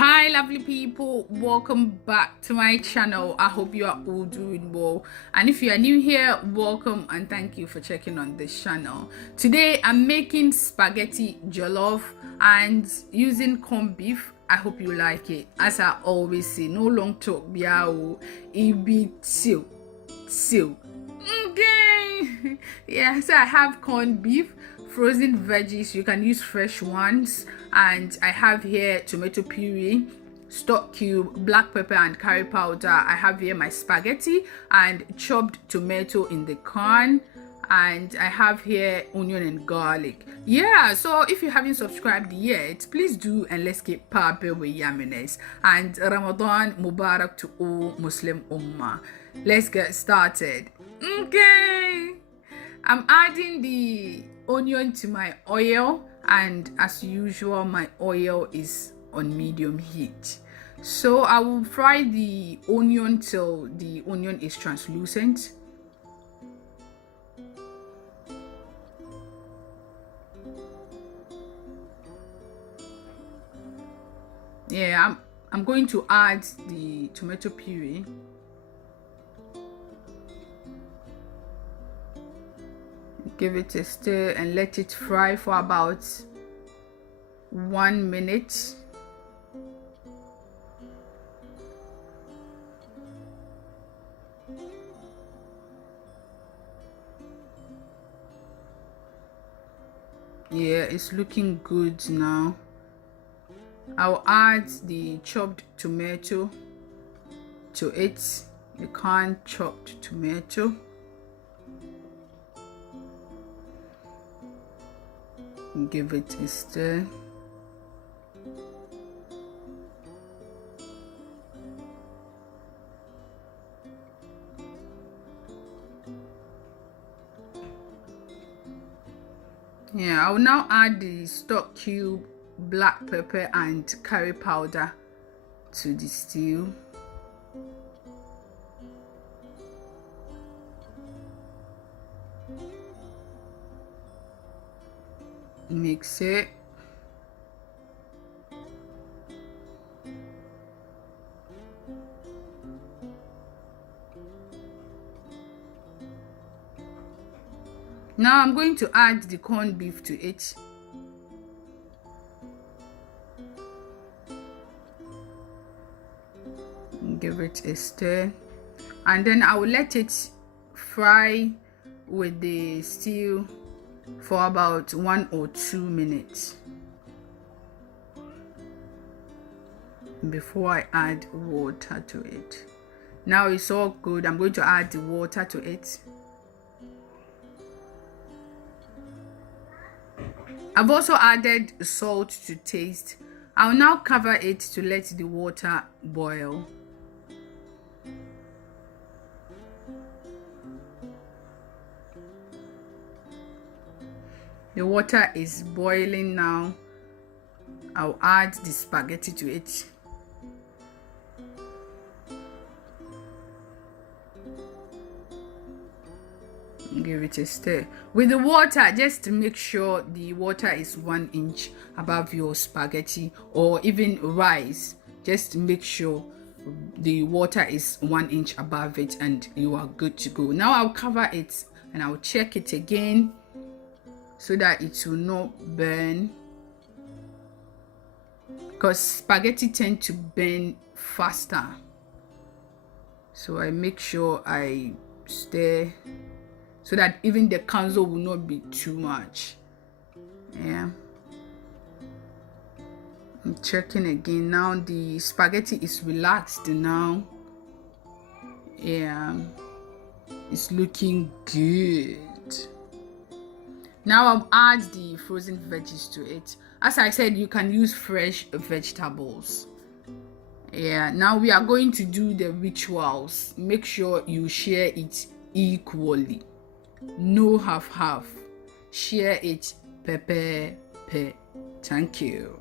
Hi lovely people, welcome back to my channel. I hope you are all doing well, and if you are new here, welcome and thank you for checking on this channel. Today I'm making spaghetti jollof and using corned beef. I hope you like it. As I always say, no long talk biao, it be so okay. Yeah, so I have corned beef, frozen veggies, you can use fresh ones, and I have here tomato puree, stock cube, black pepper and curry powder. I have here my spaghetti and chopped tomato in the can, and I have here onion and garlic. Yeah, so if you haven't subscribed yet, please do, and let's get pape with yumminess. And Ramadan Mubarak to all Muslim Ummah. Let's get started. Okay, I'm adding the onion to my oil, and as usual my oil is on medium heat. So I will fry the onion till the onion is translucent. Yeah, I'm going to add the tomato puree. Give it a stir and let it fry for about 1 minute. Yeah, it's looking good now. I'll add the chopped tomato to it, the canned chopped tomato. Give it a stir. Yeah, I will now add the stock cube, black pepper and curry powder to the stew. Mix it. Now I'm going to add the corned beef to it. Give it a stir, and then I will let it fry with the stew for about 1 or 2 minutes before I add water to it. Now it's all good. I'm going to add the water to it. I've also added salt to taste. I'll now cover it to let the water boil. The water is boiling now. I'll add the spaghetti to it. Give it a stir. With the water, just to make sure the water is 1 inch above your spaghetti or even rice. Just make sure the water is 1 inch above it and you are good to go. Now I'll cover it and I'll check it again so that it will not burn, because spaghetti tend to burn faster. So I make sure I stir so that even the council will not be too much. Yeah, I'm checking again. Now the spaghetti is relaxed now. Yeah, it's looking good. Now I'll add the frozen veggies to it. As I said, you can use fresh vegetables. Yeah, now we are going to do the rituals. Make sure you share it equally. No half. Share it pepe. Thank you.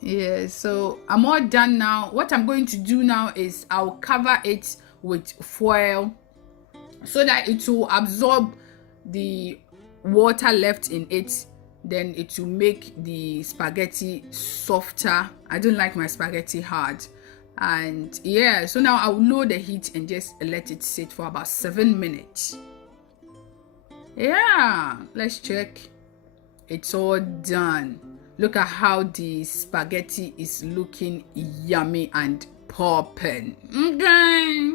Yeah, so I'm all done now. What I'm going to do now is I'll cover it with foil so that it will absorb the water left in it then it will make the spaghetti softer. I don't like my spaghetti hard. And yeah, so now I'll lower the heat and just let it sit for about 7 minutes. Yeah, let's check. It's all done. Look at how the spaghetti is looking yummy and popping. Okay.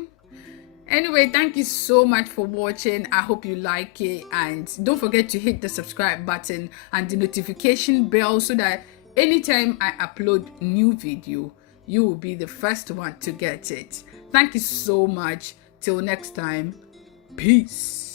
Anyway, thank you so much for watching. I hope you like it, and don't forget to hit the subscribe button and the notification bell so that anytime I upload new video, you will be the first one to get it. Thank you so much. Till next time, peace.